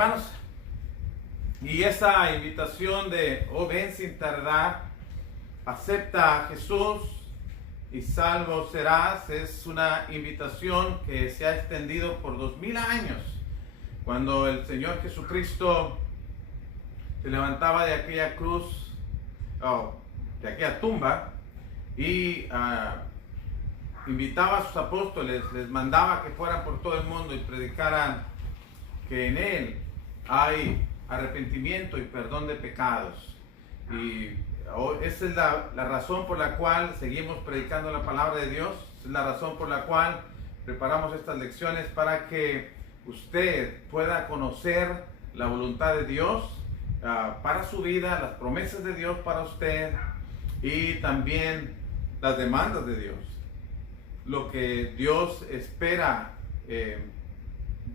hermanos, y esa invitación de ven sin tardar, acepta a Jesús y salvo serás, es una invitación que se ha extendido por 2000 años. Cuando el Señor Jesucristo se levantaba de aquella cruz, de aquella tumba, y invitaba a sus apóstoles, les mandaba que fueran por todo el mundo y predicaran que en Él hay arrepentimiento y perdón de pecados. Y esa es la razón por la cual seguimos predicando la palabra de Dios. Es la razón por la cual preparamos estas lecciones, para que usted pueda conocer la voluntad de Dios para su vida, las promesas de Dios para usted y también las demandas de Dios. Lo que Dios espera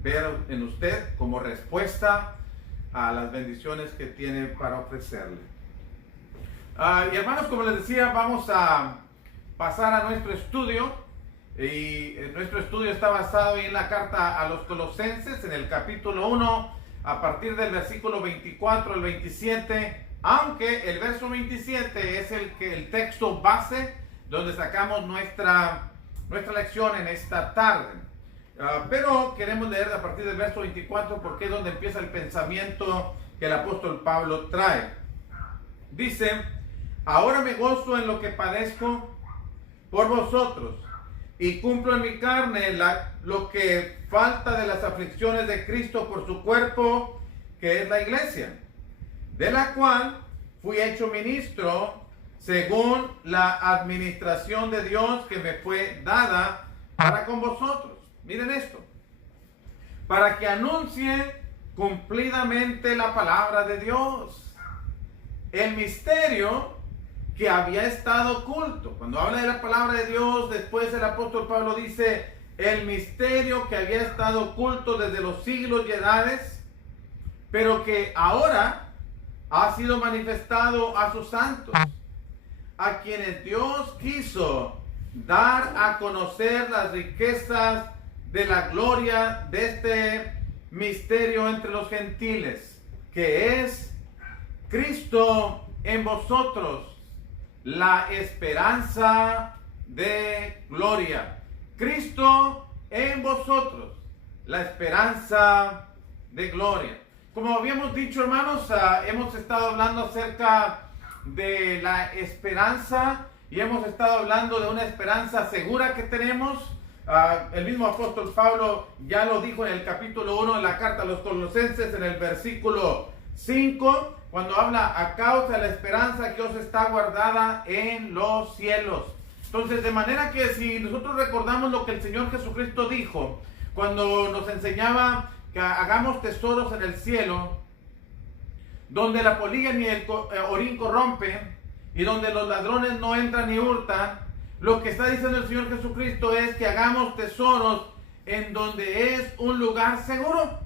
ver en usted como respuesta a las bendiciones que tiene para ofrecerle. Y hermanos, como les decía, vamos a pasar a nuestro estudio. Y nuestro estudio está basado en la carta a los Colosenses, en el capítulo 1, a partir del versículo 24 al 27, aunque el verso 27 es el texto base donde sacamos nuestra lección en esta tarde. Pero queremos leer a partir del verso 24 porque es donde empieza el pensamiento que el apóstol Pablo trae. Dice: ahora me gozo en lo que padezco por vosotros, y cumplo en mi carne lo que falta de las aflicciones de Cristo por su cuerpo, que es la iglesia, de la cual fui hecho ministro según la administración de Dios que me fue dada para con vosotros. Miren esto: para que anuncie cumplidamente la palabra de Dios, el misterio que había estado oculto. Cuando habla de la palabra de Dios, después el apóstol Pablo dice: el misterio que había estado oculto desde los siglos y edades, pero que ahora ha sido manifestado a sus santos, a quienes Dios quiso dar a conocer las riquezas de la gloria de este misterio entre los gentiles, que es Cristo en vosotros, la esperanza de gloria. Cristo en vosotros, la esperanza de gloria. Como habíamos dicho, hermanos, hemos estado hablando acerca de la esperanza, y hemos estado hablando de una esperanza segura que tenemos. El mismo apóstol Pablo ya lo dijo en el capítulo 1 de la carta a los Colosenses, en el versículo 5, cuando habla a causa de la esperanza que os está guardada en los cielos. Entonces, de manera que si nosotros recordamos lo que el Señor Jesucristo dijo cuando nos enseñaba que hagamos tesoros en el cielo, donde la polilla ni el orín corrompen, y donde los ladrones no entran ni hurtan, lo que está diciendo el Señor Jesucristo es que hagamos tesoros en donde es un lugar seguro.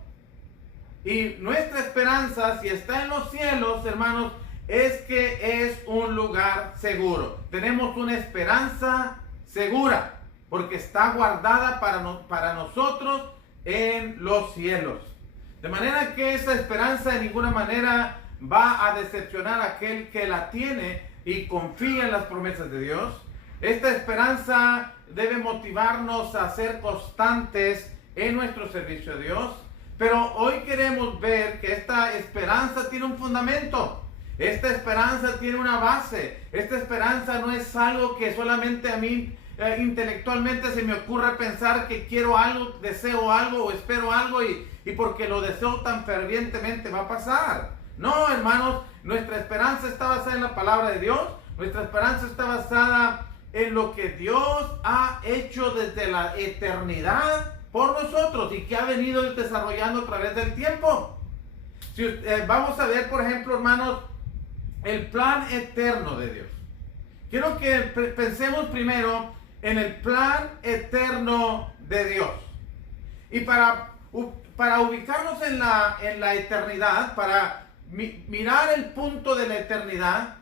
Y nuestra esperanza, si está en los cielos, hermanos, es que es un lugar seguro. Tenemos una esperanza segura, porque está guardada para nosotros en los cielos. De manera que esa esperanza de ninguna manera va a decepcionar a aquel que la tiene y confía en las promesas de Dios. Esta esperanza debe motivarnos a ser constantes en nuestro servicio a Dios. Pero hoy queremos ver que esta esperanza tiene un fundamento. Esta esperanza tiene una base. Esta esperanza no es algo que solamente a mí intelectualmente se me ocurre pensar que quiero algo, deseo algo o espero algo y porque lo deseo tan fervientemente va a pasar. No, hermanos, nuestra esperanza está basada en la palabra de Dios. Nuestra esperanza está basada en lo que Dios ha hecho desde la eternidad por nosotros y que ha venido desarrollando a través del tiempo. Vamos a ver, por ejemplo, hermanos, el plan eterno de Dios. Quiero que pensemos primero en el plan eterno de Dios. Y para ubicarnos en la eternidad, para mirar el punto de la eternidad,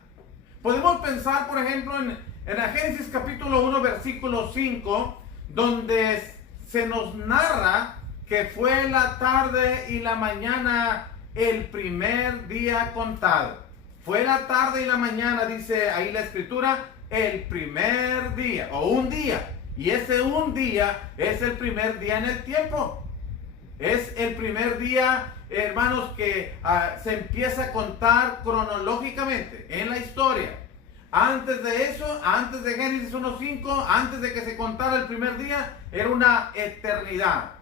podemos pensar, por ejemplo, en la Génesis capítulo 1, versículo 5, donde se nos narra que fue la tarde y la mañana el primer día contado. Fue la tarde y la mañana, dice ahí la escritura, el primer día, o un día. Y ese un día es el primer día en el tiempo. Es el primer día, hermanos, que se empieza a contar cronológicamente en la historia. Antes de eso, antes de Génesis 1:5, antes de que se contara el primer día, era una eternidad.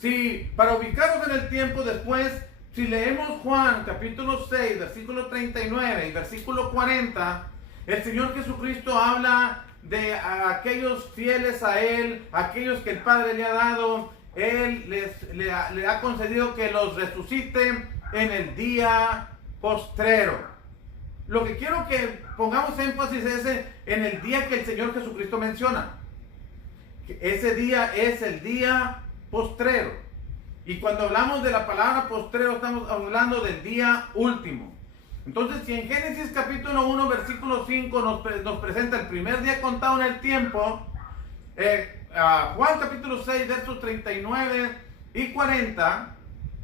Si para ubicarnos en el tiempo después, si leemos Juan capítulo 6, versículo 39 y versículo 40, el Señor Jesucristo habla de aquellos fieles a Él, aquellos que el Padre le ha dado. Él le ha concedido que los resucite en el día postrero. Lo que quiero que pongamos énfasis es en el día que el Señor Jesucristo menciona. Ese día es el día postrero. Y cuando hablamos de la palabra postrero, estamos hablando del día último. Entonces, si en Génesis capítulo 1, versículo 5 nos presenta el primer día contado en el tiempo, Juan capítulo 6, versos 39 y 40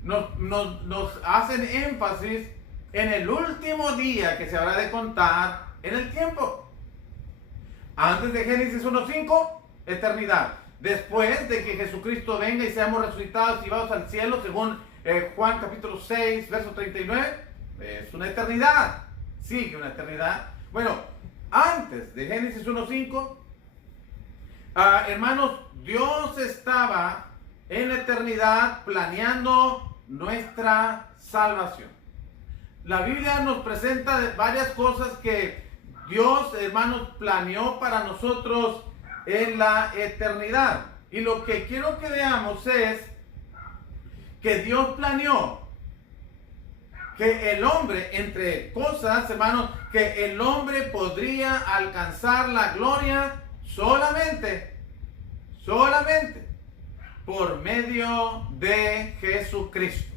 nos hacen énfasis en el último día que se habrá de contar en el tiempo. Antes de Génesis 1:5, eternidad. Después de que Jesucristo venga y seamos resucitados y llevados al cielo, según Juan capítulo 6, verso 39, es una eternidad. Sigue una eternidad. Bueno, antes de Génesis 1:5, hermanos, Dios estaba en la eternidad planeando nuestra salvación. La Biblia nos presenta varias cosas que Dios, hermanos, planeó para nosotros en la eternidad. Y lo que quiero que veamos es que Dios planeó que el hombre, entre cosas, hermanos, que el hombre podría alcanzar la gloria solamente por medio de Jesucristo.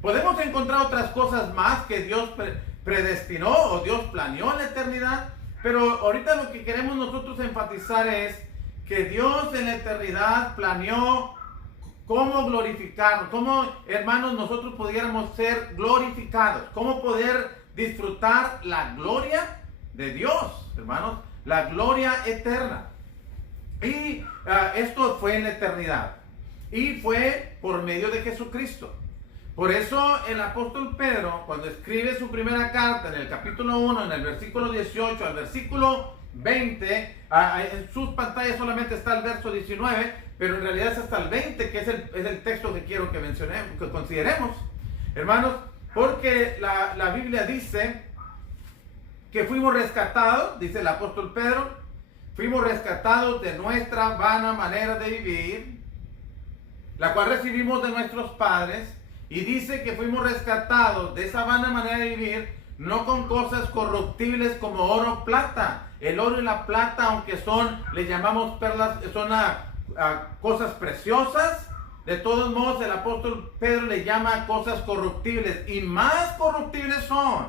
Podemos encontrar otras cosas más que Dios predestinó o Dios planeó en la eternidad, pero ahorita lo que queremos nosotros enfatizar es que Dios en la eternidad planeó cómo glorificarnos, cómo, hermanos, nosotros pudiéramos ser glorificados, cómo poder disfrutar la gloria de Dios, hermanos, la gloria eterna. Y esto fue en la eternidad y fue por medio de Jesucristo. Por eso el apóstol Pedro, cuando escribe su primera carta en el capítulo 1, en el versículo 18 al versículo 20, en sus pantallas solamente está el verso 19, pero en realidad es hasta el 20, que es el texto que quiero que mencionemos, que consideremos, hermanos, porque la Biblia dice que fuimos rescatados, dice el apóstol Pedro, fuimos rescatados de nuestra vana manera de vivir, la cual recibimos de nuestros padres. Y dice que fuimos rescatados de esa vana manera de vivir, no con cosas corruptibles como oro o plata. El oro y la plata, aunque le llamamos perlas, son cosas preciosas. De todos modos, el apóstol Pedro le llama cosas corruptibles. Y más corruptibles son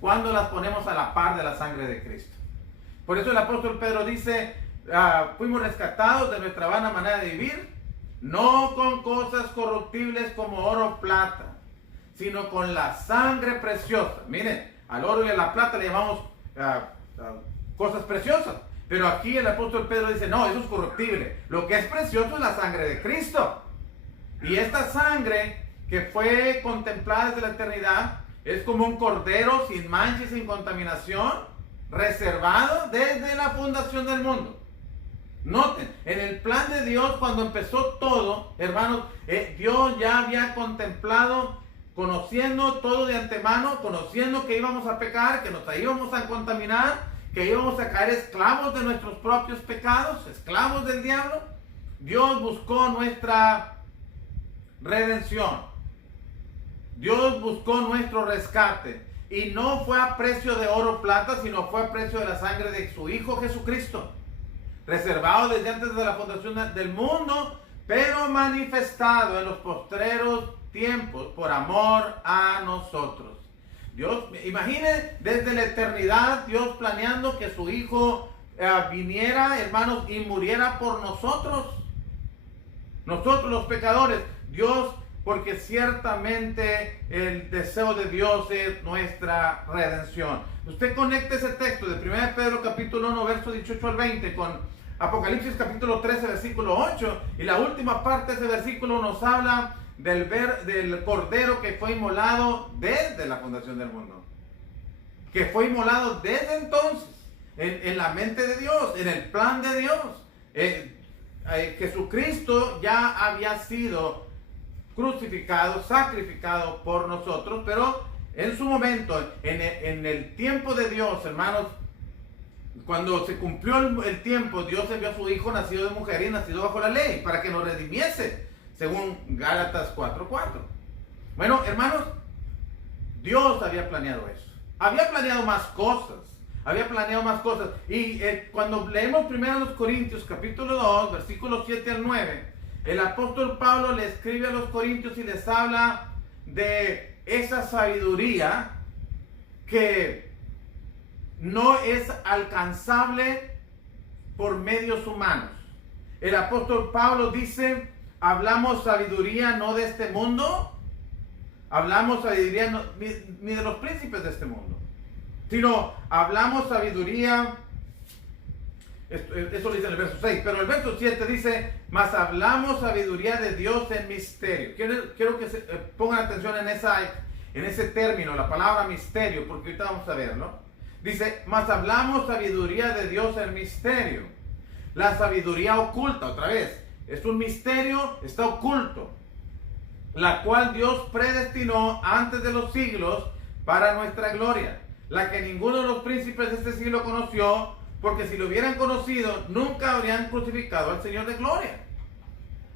cuando las ponemos a la par de la sangre de Cristo. Por eso el apóstol Pedro dice, fuimos rescatados de nuestra vana manera de vivir, no con cosas corruptibles como oro o plata, sino con la sangre preciosa. Miren, al oro y a la plata le llamamos cosas preciosas. Pero aquí el apóstol Pedro dice, no, eso es corruptible. Lo que es precioso es la sangre de Cristo. Y esta sangre que fue contemplada desde la eternidad es como un cordero sin mancha y sin contaminación, reservado desde la fundación del mundo. Noten, en el plan de Dios, cuando empezó todo, hermanos, Dios ya había contemplado, conociendo todo de antemano, conociendo que íbamos a pecar, que nos íbamos a contaminar, que íbamos a caer esclavos de nuestros propios pecados, esclavos del diablo. Dios buscó nuestra redención. Dios buscó nuestro rescate. Y no fue a precio de oro o plata, sino fue a precio de la sangre de su Hijo Jesucristo, reservado desde antes de la fundación del mundo, pero manifestado en los postreros tiempos por amor a nosotros. Dios, imagine desde la eternidad Dios planeando que su Hijo viniera, hermanos, y muriera por nosotros los pecadores. Dios, porque ciertamente el deseo de Dios es nuestra redención. Usted conecta ese texto de 1 Pedro capítulo 1, verso 18 al 20 con Apocalipsis capítulo 13, versículo 8, y la última parte de ese versículo nos habla del Cordero que fue inmolado desde la fundación del mundo, que fue inmolado desde entonces, en la mente de Dios, en el plan de Dios. Jesucristo ya había sido crucificado, sacrificado por nosotros, pero en su momento, en el tiempo de Dios, hermanos, cuando se cumplió el tiempo, Dios envió a su Hijo nacido de mujer y nacido bajo la ley, para que nos redimiese, según Gálatas 4:4. Bueno, hermanos, Dios había planeado eso. Había planeado más cosas. Y cuando leemos primero los Corintios, capítulo 2, versículos 7 al 9, el apóstol Pablo le escribe a los Corintios y les habla de esa sabiduría que no es alcanzable por medios humanos. El apóstol Pablo dice: hablamos sabiduría no de este mundo, hablamos sabiduría ni de los príncipes de este mundo, sino hablamos sabiduría. Eso lo dice en el verso 6, pero el verso 7 dice: mas hablamos sabiduría de Dios en misterio. Quiero que pongan atención en ese término, la palabra misterio, porque ahorita vamos a verlo. Dice: mas hablamos sabiduría de Dios en misterio. La sabiduría oculta, otra vez, es un misterio, está oculto, la cual Dios predestinó antes de los siglos para nuestra gloria, la que ninguno de los príncipes de este siglo conoció, porque si lo hubieran conocido, nunca habrían crucificado al Señor de gloria.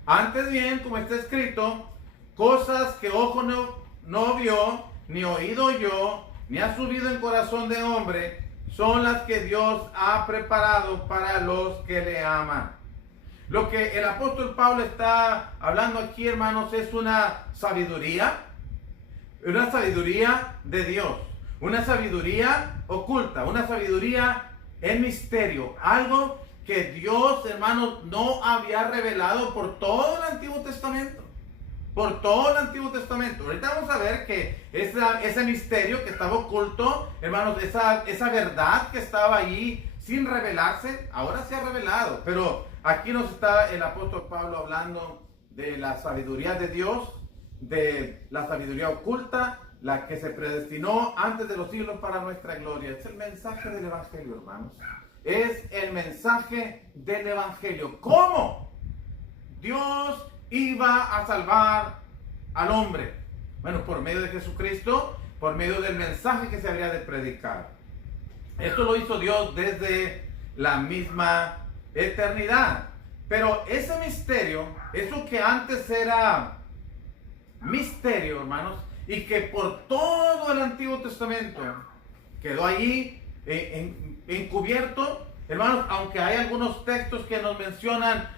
Antes bien, como está escrito, cosas que ojo no vio, ni oído oyó, ni ha subido en corazón de hombre, son las que Dios ha preparado para los que le aman. Lo que el apóstol Pablo está hablando aquí, hermanos, es una sabiduría de Dios, una sabiduría oculta, una sabiduría en misterio, algo que Dios, hermanos, no había revelado por todo el Antiguo Testamento. Por todo el Antiguo Testamento. Ahorita vamos a ver que ese misterio que estaba oculto, hermanos, esa verdad que estaba allí sin revelarse, ahora se ha revelado. Pero aquí nos está el apóstol Pablo hablando de la sabiduría de Dios, de la sabiduría oculta, la que se predestinó antes de los siglos para nuestra gloria. Es el mensaje del Evangelio, hermanos. Es el mensaje del Evangelio. ¿Cómo Dios iba a salvar al hombre? Bueno, por medio de Jesucristo, por medio del mensaje que se habría de predicar. Esto lo hizo Dios desde la misma eternidad. Pero ese misterio, eso que antes era misterio, hermanos, y que por todo el Antiguo Testamento quedó allí encubierto, hermanos, aunque hay algunos textos que nos mencionan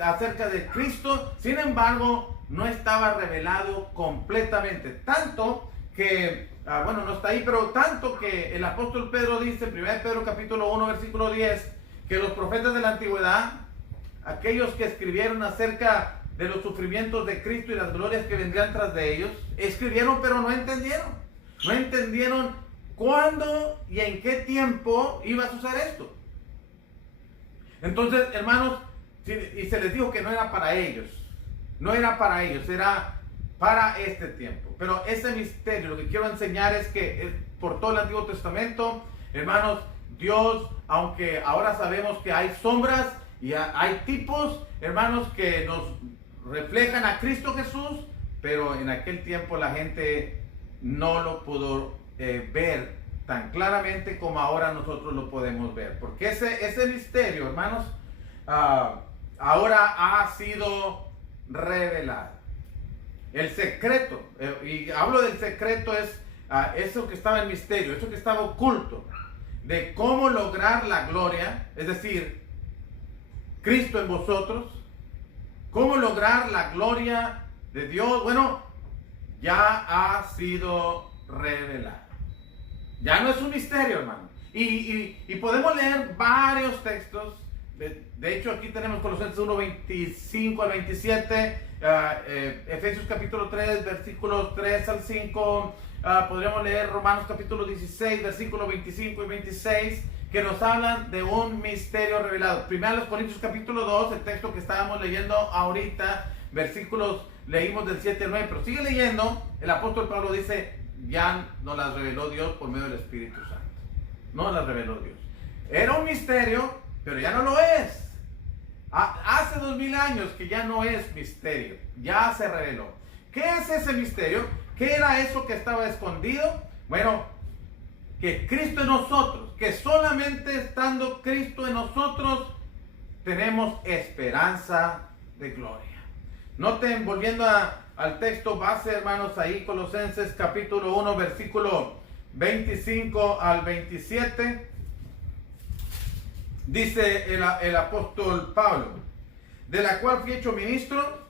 acerca de Cristo, sin embargo, no estaba revelado completamente. Tanto que, no está ahí, pero tanto que el apóstol Pedro dice en 1 Pedro capítulo 1, versículo 10, que los profetas de la antigüedad, aquellos que escribieron acerca de los sufrimientos de Cristo y las glorias que vendrían tras de ellos, escribieron pero no entendieron. No entendieron cuándo y en qué tiempo iba a suceder esto. Entonces, hermanos, y se les dijo que no era para ellos. No era para ellos, era para este tiempo. Pero ese misterio, lo que quiero enseñar es que por todo el Antiguo Testamento, hermanos, Dios, aunque ahora sabemos que hay sombras y hay tipos, hermanos, que nos reflejan a Cristo Jesús, pero en aquel tiempo la gente no lo pudo ver tan claramente como ahora nosotros lo podemos ver. Porque ese misterio, hermanos, ahora ha sido revelado. El secreto, y hablo del secreto, es eso que estaba en misterio, eso que estaba oculto, de cómo lograr la gloria, es decir, Cristo en vosotros, cómo lograr la gloria de Dios. Bueno, ya ha sido revelado. Ya no es un misterio, hermano. Y podemos leer varios textos. De hecho, aquí tenemos Colosenses 1, 25 al 27, Efesios capítulo 3, versículos 3 al 5. Podríamos leer Romanos capítulo 16, versículos 25 y 26, que nos hablan de un misterio revelado. Primero los Corintios capítulo 2, el texto que estábamos leyendo ahorita, versículos leímos del 7 al 9, pero sigue leyendo. El apóstol Pablo dice, ya nos las reveló Dios por medio del Espíritu Santo. No las reveló Dios. Era un misterio, pero ya no lo es. Hace 2000 años que ya no es misterio, ya se reveló. ¿Qué es ese misterio? ¿Qué era eso que estaba escondido? Bueno, que Cristo en nosotros, que solamente estando Cristo en nosotros, tenemos esperanza de gloria. Noten, volviendo al texto base, hermanos, ahí Colosenses capítulo 1, versículo 25 al 27, dice el apóstol Pablo, de la cual fui hecho ministro,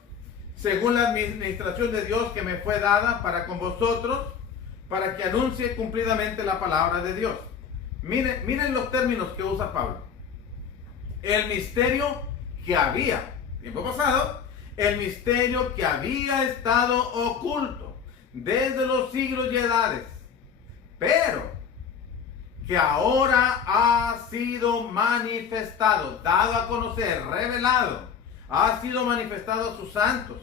según la administración de Dios que me fue dada para con vosotros, para que anuncie cumplidamente la palabra de Dios. Miren los términos que usa Pablo. El misterio que había, tiempo pasado, el misterio que había estado oculto desde los siglos y edades, pero que ahora ha sido manifestado, dado a conocer, revelado, ha sido manifestado a sus santos,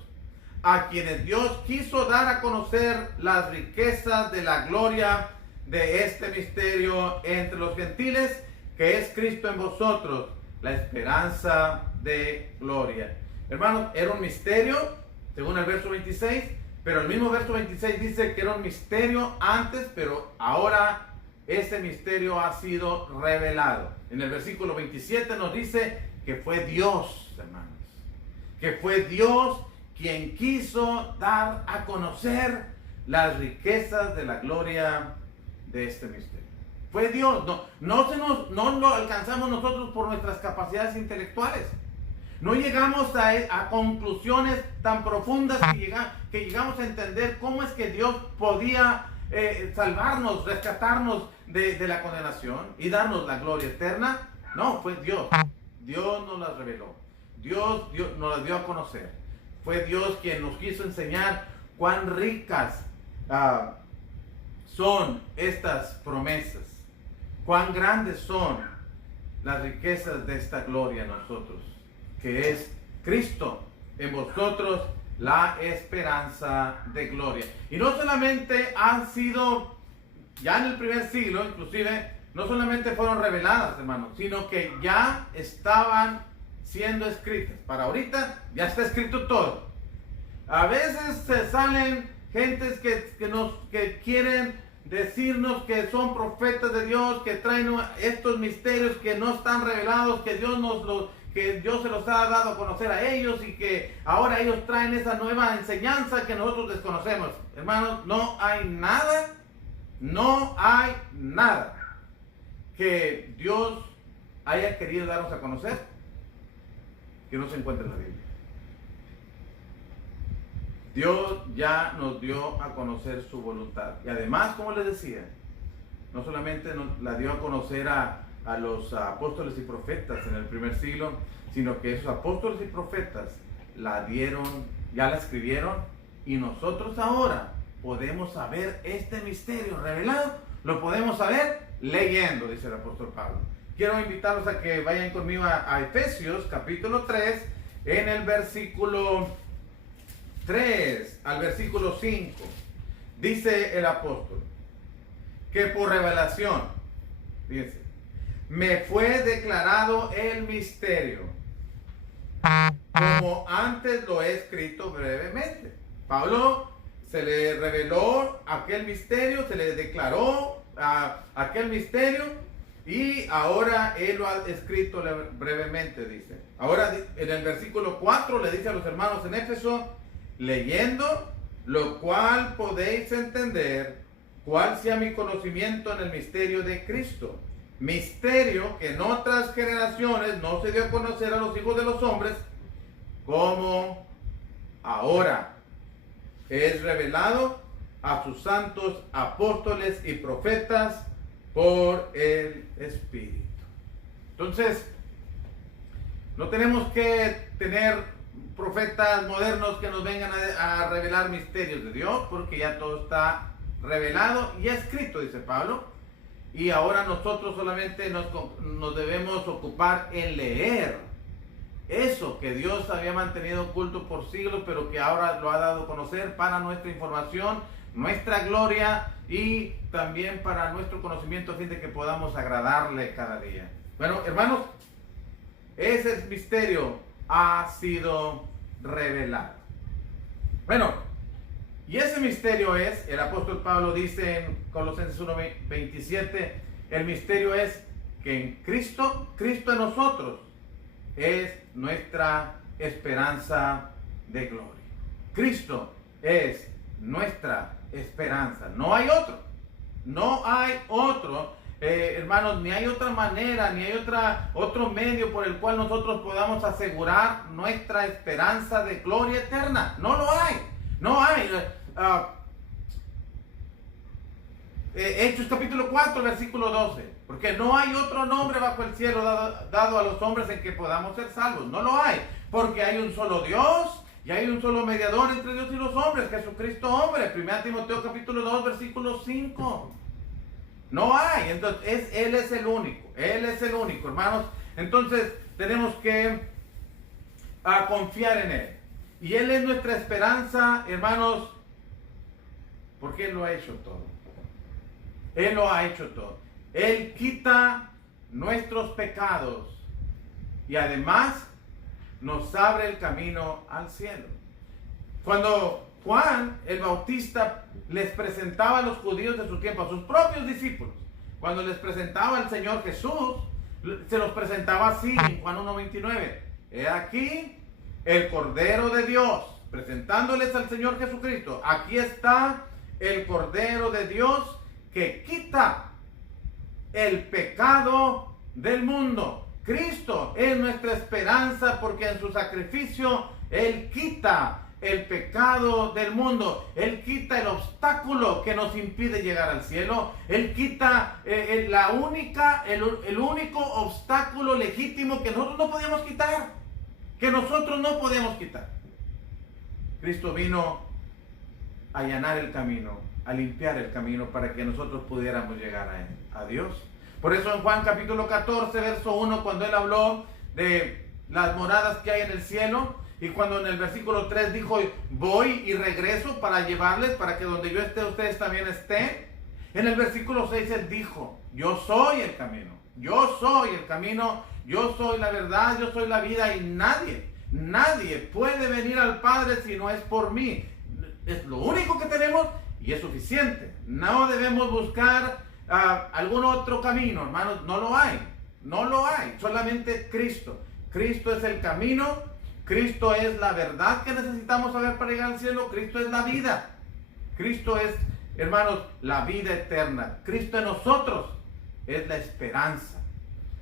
a quienes Dios quiso dar a conocer las riquezas de la gloria de este misterio entre los gentiles, que es Cristo en vosotros, la esperanza de gloria. Hermanos, era un misterio, según el verso 26, pero el mismo verso 26 dice que era un misterio antes, pero ahora ese misterio ha sido revelado. En el versículo 27 nos dice que fue Dios, hermanos, que fue Dios quien quiso dar a conocer las riquezas de la gloria de este misterio. Fue Dios, no lo alcanzamos nosotros por nuestras capacidades intelectuales. No llegamos a conclusiones tan profundas que llegamos a entender cómo es que Dios podía salvarnos, rescatarnos de la condenación y darnos la gloria eterna. No, fue Dios. Dios nos las reveló. Dios nos las dio a conocer. Fue Dios quien nos quiso enseñar cuán ricas son estas promesas, cuán grandes son las riquezas de esta gloria en nosotros, que es Cristo en vosotros, la esperanza de gloria. Y no solamente han sido, ya en el primer siglo inclusive, no solamente fueron reveladas, hermanos, sino que ya estaban siendo escritas. Para ahorita ya está escrito todo. A veces se salen gentes que quieren decirnos que son profetas de Dios, que traen estos misterios que no están revelados, que Dios se los ha dado a conocer a ellos y que ahora ellos traen esa nueva enseñanza que nosotros desconocemos. Hermanos, no hay nada que Dios haya querido darnos a conocer que no se encuentra en la Biblia. Dios ya nos dio a conocer su voluntad. Y además, como les decía, no solamente nos la dio a conocer a los apóstoles y profetas en el primer siglo, sino que esos apóstoles y profetas ya la escribieron, y nosotros ahora podemos saber este misterio revelado, lo podemos saber leyendo, dice el apóstol Pablo. Quiero invitarlos a que vayan conmigo a Efesios capítulo 3, en el versículo 3 al versículo 5. Dice el apóstol que por revelación, fíjense, me fue declarado el misterio, como antes lo he escrito brevemente. Pablo se le reveló aquel misterio, se le declaró aquel misterio, y ahora él lo ha escrito brevemente, dice. Ahora en el versículo 4 le dice a los hermanos en Éfeso, leyendo, lo cual podéis entender cuál sea mi conocimiento en el misterio de Cristo. Misterio que en otras generaciones no se dio a conocer a los hijos de los hombres, como ahora es revelado a sus santos apóstoles y profetas por el Espíritu. Entonces, no tenemos que tener profetas modernos que nos vengan a revelar misterios de Dios, porque ya todo está revelado y escrito, dice Pablo. Y ahora nosotros solamente nos debemos ocupar en leer eso que Dios había mantenido oculto por siglos, pero que ahora lo ha dado a conocer para nuestra información, nuestra gloria y también para nuestro conocimiento, a fin de que podamos agradarle cada día. Bueno, hermanos, ese misterio ha sido revelado. Bueno, y ese misterio es, el apóstol Pablo dice en Colosenses 1:27, el misterio es que en Cristo en nosotros es nuestra esperanza de gloria. Cristo es nuestra esperanza. No hay otro. No hay otro. Hermanos, ni hay otra manera, ni hay otro medio por el cual nosotros podamos asegurar nuestra esperanza de gloria eterna. No lo hay. No hay. Hechos capítulo 4, versículo 12. Porque no hay otro nombre bajo el cielo dado a los hombres en que podamos ser salvos. No lo hay. Porque hay un solo Dios y hay un solo mediador entre Dios y los hombres, Jesucristo hombre. 1 Timoteo capítulo 2, versículo 5. No hay. Entonces, Él es el único. Él es el único, hermanos. Entonces, tenemos que confiar en Él. Y Él es nuestra esperanza, hermanos, porque Él lo ha hecho todo. Él lo ha hecho todo. Él quita nuestros pecados y además nos abre el camino al cielo. Cuando Juan el Bautista les presentaba a los judíos de su tiempo, a sus propios discípulos, cuando les presentaba al Señor Jesús, se los presentaba así en Juan 1:29. He aquí el Cordero de Dios, presentándoles al Señor Jesucristo. Aquí está el Cordero de Dios que quita el pecado del mundo. Cristo es nuestra esperanza porque en su sacrificio Él quita el pecado del mundo. Él quita el obstáculo que nos impide llegar al cielo. Él quita el único obstáculo legítimo que nosotros no podíamos quitar. Cristo vino a allanar el camino, a limpiar el camino para que nosotros pudiéramos llegar a Dios. Por eso en Juan capítulo 14, verso 1, cuando Él habló de las moradas que hay en el cielo, y cuando en el versículo 3 dijo, voy y regreso para llevarles, para que donde yo esté, ustedes también estén. En el versículo 6 Él dijo, yo soy el camino, yo soy el camino, yo soy la verdad, yo soy la vida, y nadie puede venir al Padre si no es por mí. Es lo único que tenemos y es suficiente. No debemos buscar algún otro camino, hermanos. No lo hay, solamente Cristo. Cristo es el camino. Cristo es la verdad que necesitamos saber para llegar al cielo. Cristo es la vida. Cristo es, hermanos, la vida eterna. Cristo en nosotros es la esperanza.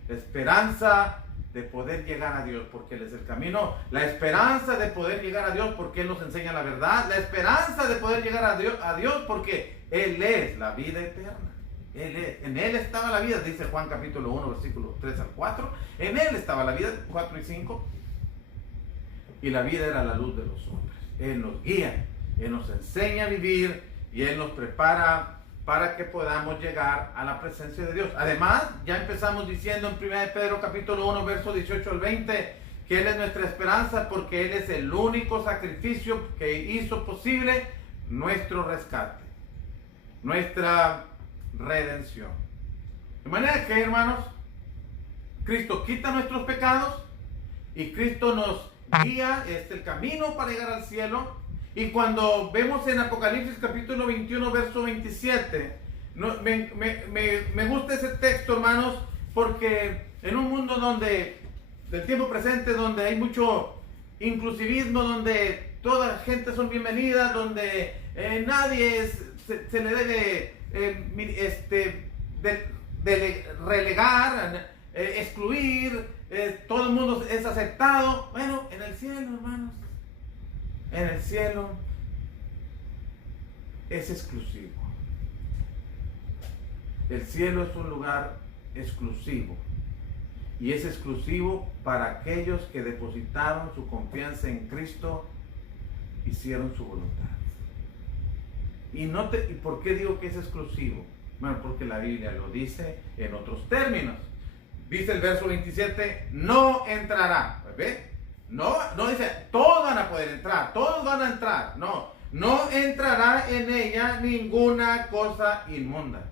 La esperanza de poder llegar a Dios porque Él es el camino. La esperanza de poder llegar a Dios porque Él nos enseña la verdad. La esperanza de poder llegar a Dios porque Él es la vida eterna. En Él estaba la vida, dice Juan capítulo 1, versículos 3 al 4. En Él estaba la vida, 4 y 5. Y la vida era la luz de los hombres. Él nos guía, Él nos enseña a vivir y Él nos prepara para que podamos llegar a la presencia de Dios. Además, ya empezamos diciendo en 1 Pedro capítulo 1, verso 18 al 20, que Él es nuestra esperanza porque Él es el único sacrificio que hizo posible nuestro rescate, nuestra redención. De manera que, hermanos, Cristo quita nuestros pecados y Cristo nos guía, es el camino para llegar al cielo. Y cuando vemos en Apocalipsis capítulo 21, verso 27, me gusta ese texto, hermanos, porque en un mundo del tiempo presente, donde hay mucho inclusivismo, donde toda gente son bienvenidas, donde nadie se le debe relegar, excluir, todo el mundo es aceptado. Bueno, en el cielo, hermanos, en el cielo es exclusivo. El cielo es un lugar exclusivo. Y es exclusivo para aquellos que depositaron su confianza en Cristo, hicieron su voluntad. ¿Y por qué digo que es exclusivo? Bueno, porque la Biblia lo dice en otros términos. Dice el verso 27, no entrará. ¿Ve? No dice, todos van a poder entrar, todos van a entrar. No entrará en ella ninguna cosa inmunda.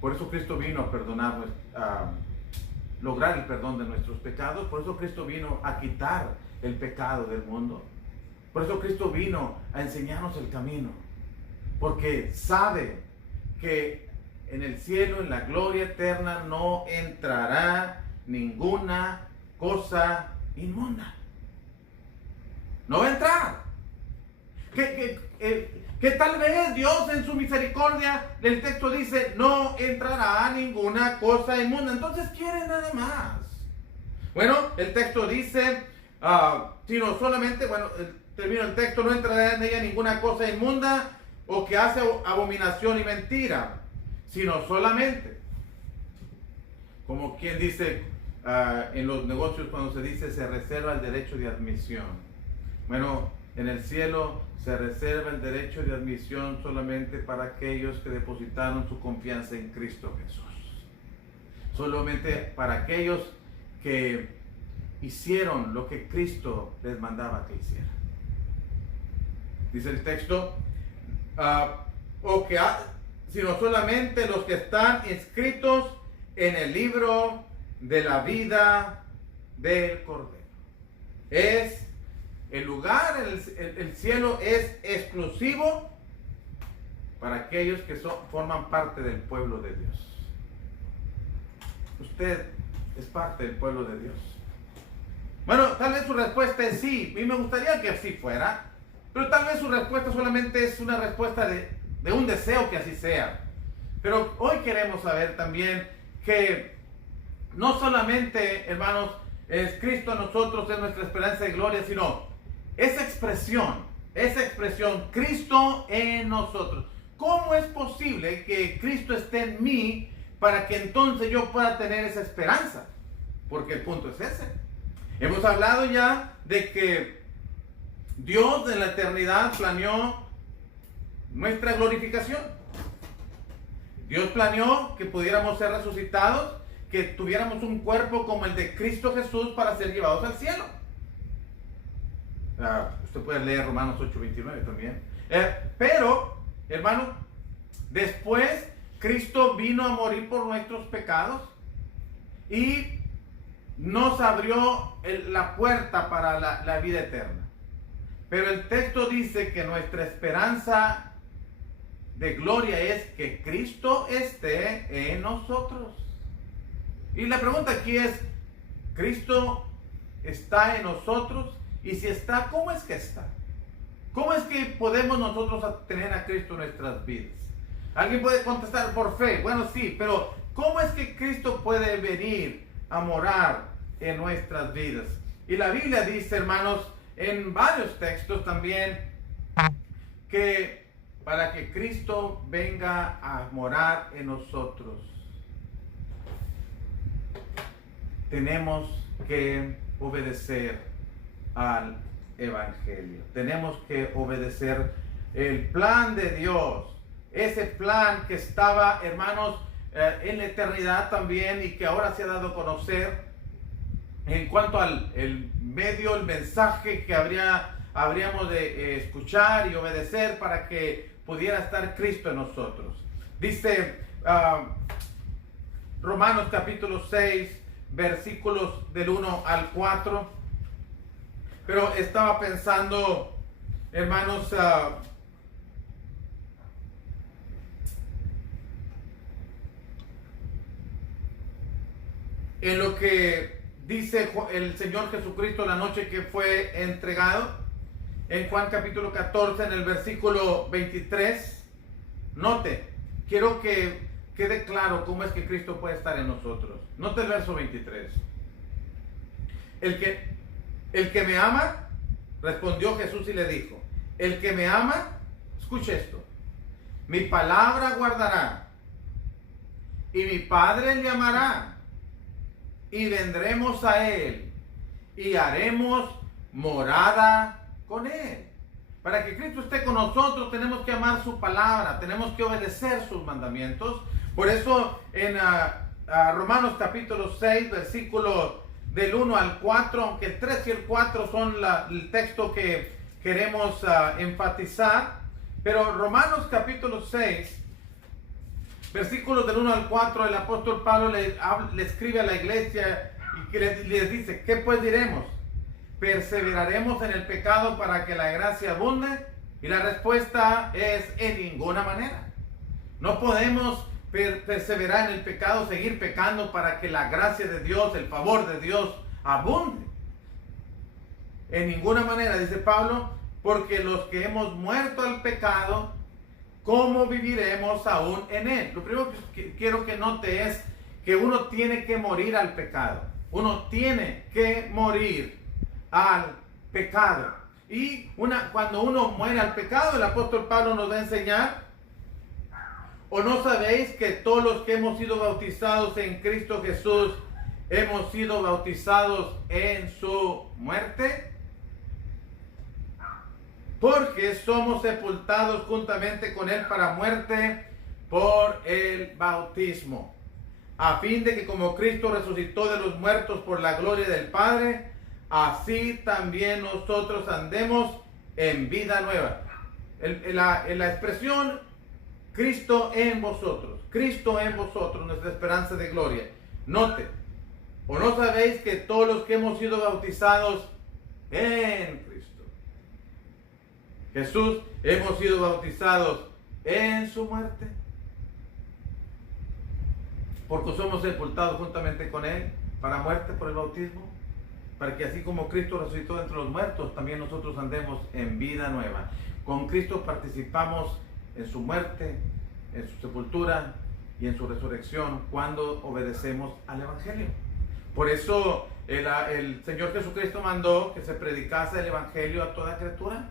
Por eso Cristo vino a perdonar, a lograr el perdón de nuestros pecados. Por eso Cristo vino a quitar el pecado del mundo. Por eso Cristo vino a enseñarnos el camino. Porque sabe que en el cielo, en la gloria eterna, no entrará ninguna cosa inmunda. No va a entrar. Que tal vez Dios en su misericordia, el texto dice, no entrará ninguna cosa inmunda. Entonces quiere nada más. Bueno, el texto dice, sino solamente, termino el texto, no entrará en ella ninguna cosa inmunda o que hace abominación y mentira, sino solamente, como quien dice en los negocios cuando se dice se reserva el derecho de admisión. Bueno, en el cielo se reserva el derecho de admisión solamente para aquellos que depositaron su confianza en Cristo Jesús. Solamente para aquellos que hicieron lo que Cristo les mandaba que hicieran. Dice el texto, sino solamente los que están inscritos en el libro de la vida del Cordero. Es el lugar, el cielo es exclusivo para aquellos que forman parte del pueblo de Dios. Usted es parte del pueblo de Dios. Bueno, tal vez su respuesta es sí, y me gustaría que así fuera, pero tal vez su respuesta solamente es una respuesta de un deseo que así sea. Pero hoy queremos saber también que no solamente, hermanos, es Cristo en nosotros, es nuestra esperanza y gloria, sino esa expresión, Cristo en nosotros. ¿Cómo es posible que Cristo esté en mí para que entonces yo pueda tener esa esperanza? Porque el punto es ese. Hemos hablado ya de que Dios en la eternidad planeó nuestra glorificación. Dios planeó que pudiéramos ser resucitados, que tuviéramos un cuerpo como el de Cristo Jesús para ser llevados al cielo. Usted puede leer Romanos 8:29 también. Pero, hermano, después Cristo vino a morir por nuestros pecados y nos abrió la puerta para la vida eterna. Pero el texto dice que nuestra esperanza de gloria es que Cristo esté en nosotros. Y la pregunta aquí es, ¿Cristo está en nosotros? Y si está, ¿cómo es que está? ¿Cómo es que podemos nosotros tener a Cristo en nuestras vidas? Alguien puede contestar por fe. Bueno, sí, pero ¿cómo es que Cristo puede venir a morar en nuestras vidas? Y la Biblia dice, hermanos, en varios textos también, que para que Cristo venga a morar en nosotros, tenemos que obedecer al Evangelio. Tenemos que obedecer el plan de Dios. Ese plan que estaba, hermanos, en la eternidad también y que ahora se ha dado a conocer en cuanto al el mensaje que habríamos de escuchar y obedecer para que pudiera estar Cristo en nosotros. Dice Romanos capítulo 6, versículos del 1 al 4. Pero estaba pensando, hermanos, en lo que dice el Señor Jesucristo la noche que fue entregado, en Juan capítulo 14, en el versículo 23. Note, quiero que quede claro cómo es que Cristo puede estar en nosotros. Note el verso 23. El que me ama, respondió Jesús y le dijo, el que me ama, escuche esto, mi palabra guardará, y mi Padre le amará, y vendremos a él, y haremos morada con él. Para que Cristo esté con nosotros, tenemos que amar su palabra, tenemos que obedecer sus mandamientos. Por eso en Romanos capítulo 6, versículo del 1 al 4, aunque el 3 y el 4 son el texto que queremos enfatizar, pero Romanos capítulo 6, versículos del 1 al 4, el apóstol Pablo le escribe a la iglesia y que les dice, ¿qué pues diremos? ¿Perseveraremos en el pecado para que la gracia abunde? Y la respuesta es en ninguna manera. No podemos perseverar en el pecado, seguir pecando para que la gracia de Dios, el favor de Dios abunde. En ninguna manera, dice Pablo, porque los que hemos muerto al pecado, ¿cómo viviremos aún en él? Lo primero que quiero que note es que uno tiene que morir al pecado. Uno tiene que morir al pecado. Y cuando uno muere al pecado, el apóstol Pablo nos va a enseñar, ¿o no sabéis que todos los que hemos sido bautizados en Cristo Jesús hemos sido bautizados en su muerte? Porque somos sepultados juntamente con él para muerte por el bautismo, a fin de que como Cristo resucitó de los muertos por la gloria del Padre, así también nosotros andemos en vida nueva. La expresión Cristo en vosotros, nuestra esperanza de gloria. Note, ¿o no sabéis que todos los que hemos sido bautizados en Cristo Jesús hemos sido bautizados en su muerte? Porque somos sepultados juntamente con él para muerte por el bautismo, para que así como Cristo resucitó entre los muertos, también nosotros andemos en vida nueva. Con Cristo participamos en su muerte, en su sepultura y en su resurrección cuando obedecemos al Evangelio. Por eso el Señor Jesucristo mandó que se predicase el Evangelio a toda criatura.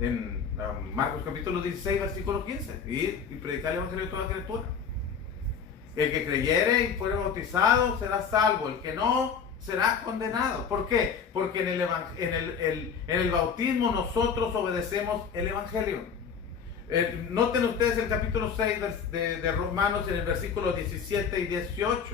En Marcos capítulo 16, versículo 15, ir y predicar el Evangelio a toda criatura. El que creyere y fuere bautizado será salvo, el que no será condenado. ¿Por qué? Porque en el bautismo nosotros obedecemos el Evangelio. Noten ustedes el capítulo 6 de Romanos en el versículo 17 y 18.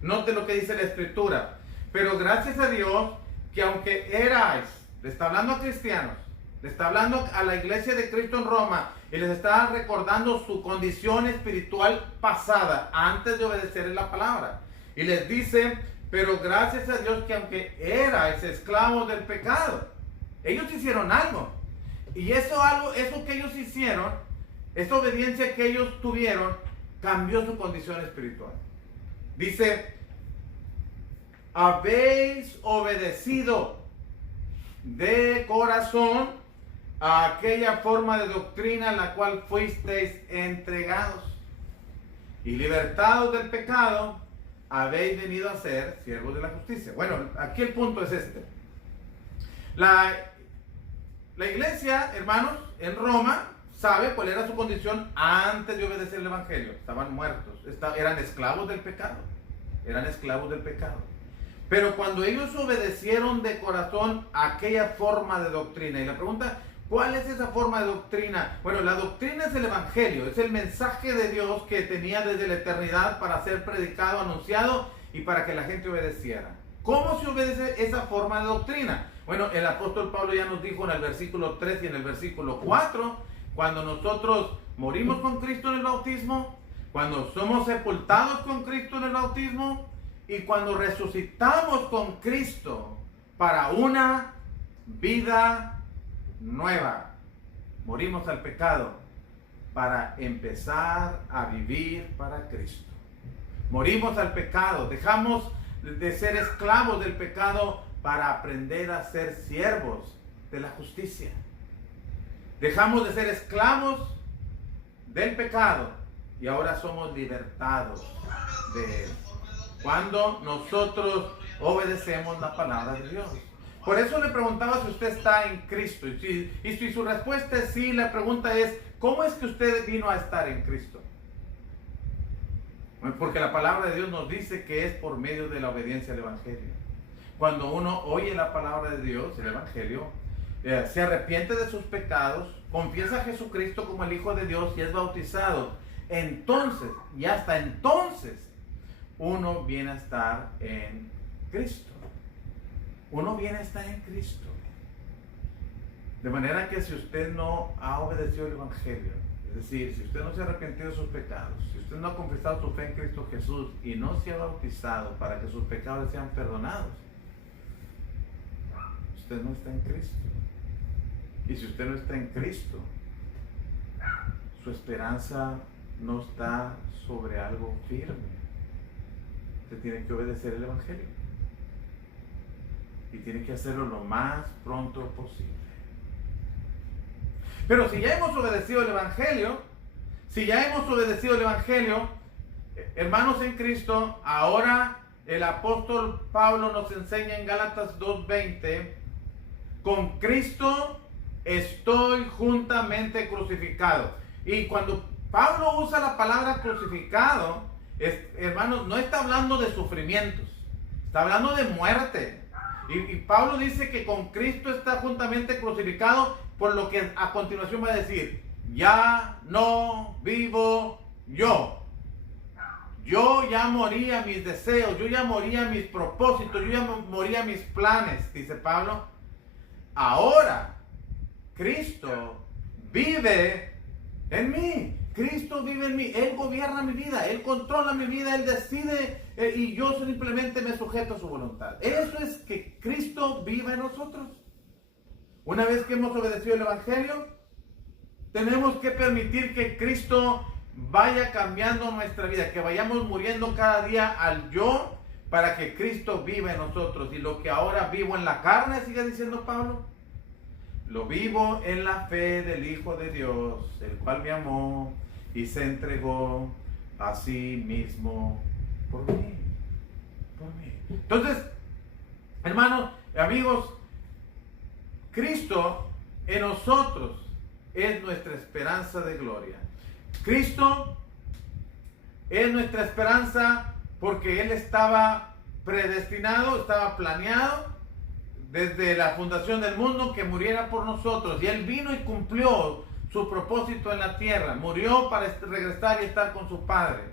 Noten lo que dice la Escritura. Pero gracias a Dios que aunque erais, le está hablando a cristianos, le está hablando a la iglesia de Cristo en Roma y les está recordando su condición espiritual pasada antes de obedecer la palabra. Y les dice, pero gracias a Dios que aunque erais esclavos del pecado, ellos hicieron algo. Y eso que ellos hicieron, esa obediencia que ellos tuvieron, cambió su condición espiritual. Dice, habéis obedecido de corazón a aquella forma de doctrina a la cual fuisteis entregados, y libertados del pecado, habéis venido a ser siervos de la justicia. Bueno, aquí el punto es este. La iglesia, hermanos, en Roma, sabe cuál era su condición antes de obedecer el Evangelio. Estaban muertos, eran esclavos del pecado. Eran esclavos del pecado. Pero cuando ellos obedecieron de corazón a aquella forma de doctrina, y la pregunta, ¿cuál es esa forma de doctrina? Bueno, la doctrina es el Evangelio, es el mensaje de Dios que tenía desde la eternidad para ser predicado, anunciado y para que la gente obedeciera. ¿Cómo se obedece esa forma de doctrina? Bueno, el apóstol Pablo ya nos dijo en el versículo 3 y en el versículo 4, cuando nosotros morimos con Cristo en el bautismo, cuando somos sepultados con Cristo en el bautismo y cuando resucitamos con Cristo para una vida nueva. Morimos al pecado para empezar a vivir para Cristo. Morimos al pecado, dejamos de ser esclavos del pecado para aprender a ser siervos de la justicia. Dejamos de ser esclavos del pecado y ahora somos libertados de él. Cuando nosotros obedecemos la palabra de Dios. Por eso le preguntaba si usted está en Cristo. Y si su respuesta es sí, la pregunta es, ¿cómo es que usted vino a estar en Cristo? Porque la palabra de Dios nos dice que es por medio de la obediencia al Evangelio. Cuando uno oye la palabra de Dios, el Evangelio, se arrepiente de sus pecados, confiesa a Jesucristo como el Hijo de Dios y es bautizado, entonces, y hasta entonces, uno viene a estar en Cristo. Uno viene a estar en Cristo. De manera que si usted no ha obedecido el Evangelio, es decir, si usted no se ha arrepentido de sus pecados, si usted no ha confesado su fe en Cristo Jesús y no se ha bautizado para que sus pecados sean perdonados, usted no está en Cristo. Y si usted no está en Cristo, su esperanza no está sobre algo firme. Usted tiene que obedecer el Evangelio. Y tiene que hacerlo lo más pronto posible. Pero si ya hemos obedecido el Evangelio, hermanos en Cristo, ahora el apóstol Pablo nos enseña en Gálatas 2:20, con Cristo estoy juntamente crucificado. Y cuando Pablo usa la palabra crucificado, hermanos, no está hablando de sufrimientos, está hablando de muerte. Y Pablo dice que con Cristo está juntamente crucificado, por lo que a continuación va a decir, ya no vivo yo. Yo ya morí a mis deseos, yo ya morí a mis propósitos, yo ya morí a mis planes, dice Pablo. Ahora, Cristo vive en mí. Cristo vive en mí, Él gobierna mi vida, Él controla mi vida, Él decide y yo simplemente me sujeto a su voluntad. Eso es que Cristo viva en nosotros. Una vez que hemos obedecido el Evangelio, tenemos que permitir que Cristo vaya cambiando nuestra vida, que vayamos muriendo cada día al yo para que Cristo viva en nosotros. Y lo que ahora vivo en la carne, sigue diciendo Pablo, lo vivo en la fe del Hijo de Dios, el cual me amó y se entregó a sí mismo por mí. Entonces, hermanos, amigos, Cristo en nosotros es nuestra esperanza de gloria. Cristo es nuestra esperanza porque Él estaba predestinado, estaba planeado desde la fundación del mundo que muriera por nosotros. Y Él vino y cumplió su propósito en la tierra. Murió para regresar y estar con su Padre.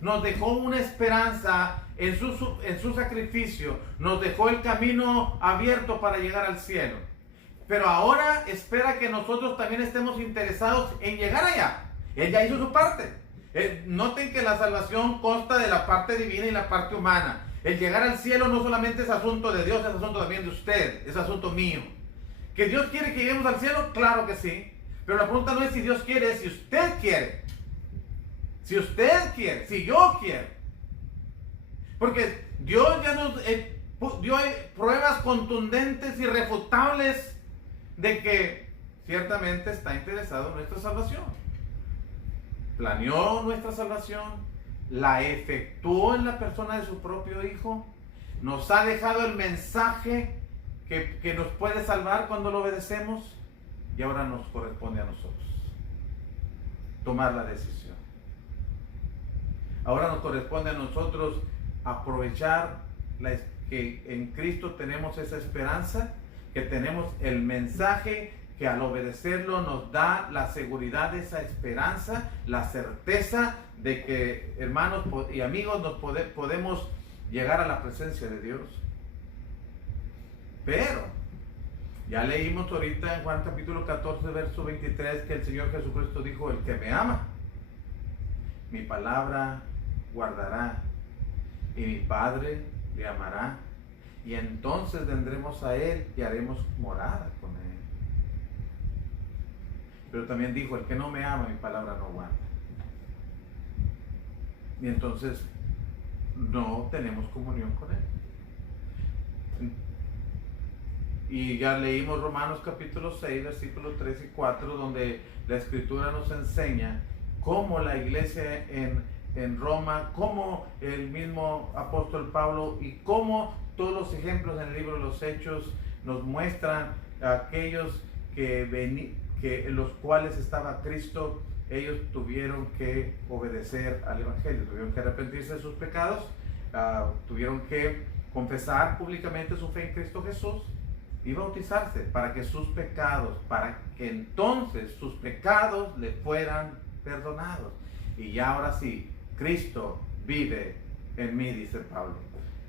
Nos dejó una esperanza en su sacrificio. Nos dejó el camino abierto para llegar al cielo. Pero ahora espera que nosotros también estemos interesados en llegar allá. Él ya hizo su parte. Noten que la salvación consta de la parte divina y la parte humana. El llegar al cielo no solamente es asunto de Dios, es asunto también de usted, es asunto mío. ¿Que Dios quiere que lleguemos al cielo? Claro que sí. Pero la pregunta no es si Dios quiere, es si usted quiere. Si usted quiere, si yo quiero. Porque Dios ya nos dio pruebas contundentes y irrefutables de que ciertamente está interesado en nuestra salvación. Planeó nuestra salvación, la efectuó en la persona de su propio Hijo, nos ha dejado el mensaje que nos puede salvar cuando lo obedecemos, y ahora nos corresponde a nosotros tomar la decisión. Ahora nos corresponde a nosotros aprovechar que en Cristo tenemos esa esperanza, que tenemos el mensaje que al obedecerlo nos da la seguridad de esa esperanza, la certeza de que, hermanos y amigos, podemos llegar a la presencia de Dios. Pero ya leímos ahorita en Juan capítulo 14, verso 23, que el Señor Jesucristo dijo, el que me ama, mi palabra guardará, y mi Padre le amará, y entonces vendremos a Él y haremos morada con Él. Pero también dijo, el que no me ama, mi palabra no guarda. Y entonces no tenemos comunión con Él. Y ya leímos Romanos capítulo 6, versículos 3 y 4, donde la Escritura nos enseña cómo la iglesia en Roma, cómo el mismo apóstol Pablo y cómo todos los ejemplos en el libro de los Hechos nos muestran a aquellos que los cuales estaba Cristo. Ellos tuvieron que obedecer al Evangelio, tuvieron que arrepentirse de sus pecados, tuvieron que confesar públicamente su fe en Cristo Jesús y bautizarse para que entonces sus pecados le fueran perdonados. Y ya ahora sí, Cristo vive en mí, dice Pablo.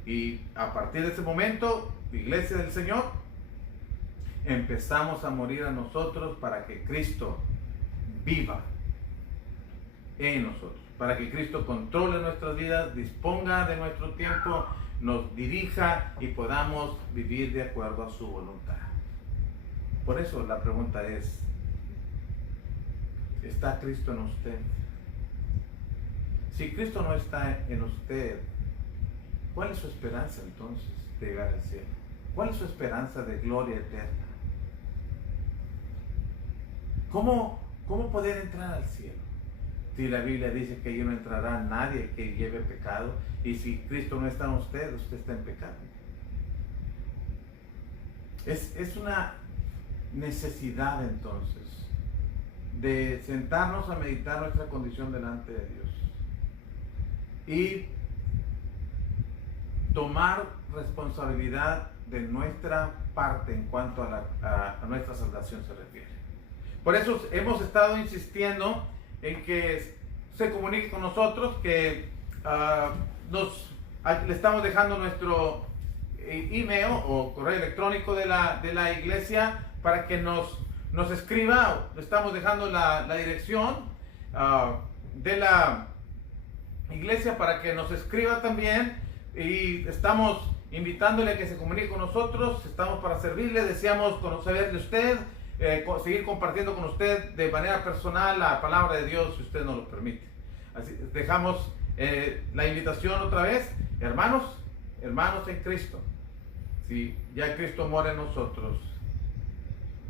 Y a partir de ese momento, Iglesia del Señor, empezamos a morir a nosotros para que Cristo viva en nosotros, para que Cristo controle nuestras vidas, disponga de nuestro tiempo, nos dirija y podamos vivir de acuerdo a su voluntad. Por eso la pregunta es, ¿está Cristo en usted? Si Cristo no está en usted, ¿cuál es su esperanza entonces de llegar al cielo? ¿Cuál es su esperanza de gloria eterna? ¿Cómo poder entrar al cielo? Si la Biblia dice que allí no entrará nadie que lleve pecado, y si Cristo no está en usted, usted está en pecado. Es una necesidad entonces de sentarnos a meditar nuestra condición delante de Dios y tomar responsabilidad de nuestra parte en cuanto a nuestra salvación se refiere. Por eso hemos estado insistiendo en que se comunique con nosotros, que le estamos dejando nuestro email o correo electrónico de la iglesia para que nos escriba. Le estamos dejando la dirección de la iglesia para que nos escriba también, y estamos invitándole a que se comunique con nosotros. Estamos para servirle, deseamos conocerle usted, seguir compartiendo con usted de manera personal la palabra de Dios, si usted nos lo permite. Así dejamos la invitación otra vez, hermanos en Cristo. Si ya Cristo mora en nosotros,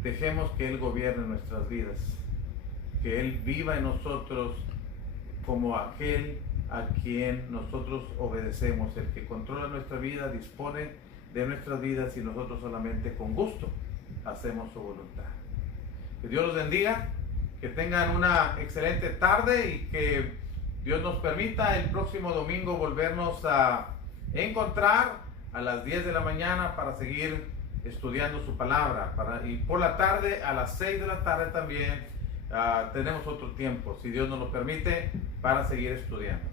dejemos que Él gobierne nuestras vidas, que Él viva en nosotros como aquel a quien nosotros obedecemos, el que controla nuestra vida, dispone de nuestras vidas, y nosotros solamente con gusto hacemos su voluntad. Que Dios los bendiga, que tengan una excelente tarde y que Dios nos permita el próximo domingo volvernos a encontrar a las 10 de la mañana para seguir estudiando su palabra, y por la tarde a las 6 de la tarde también tenemos otro tiempo, si Dios nos lo permite, para seguir estudiando.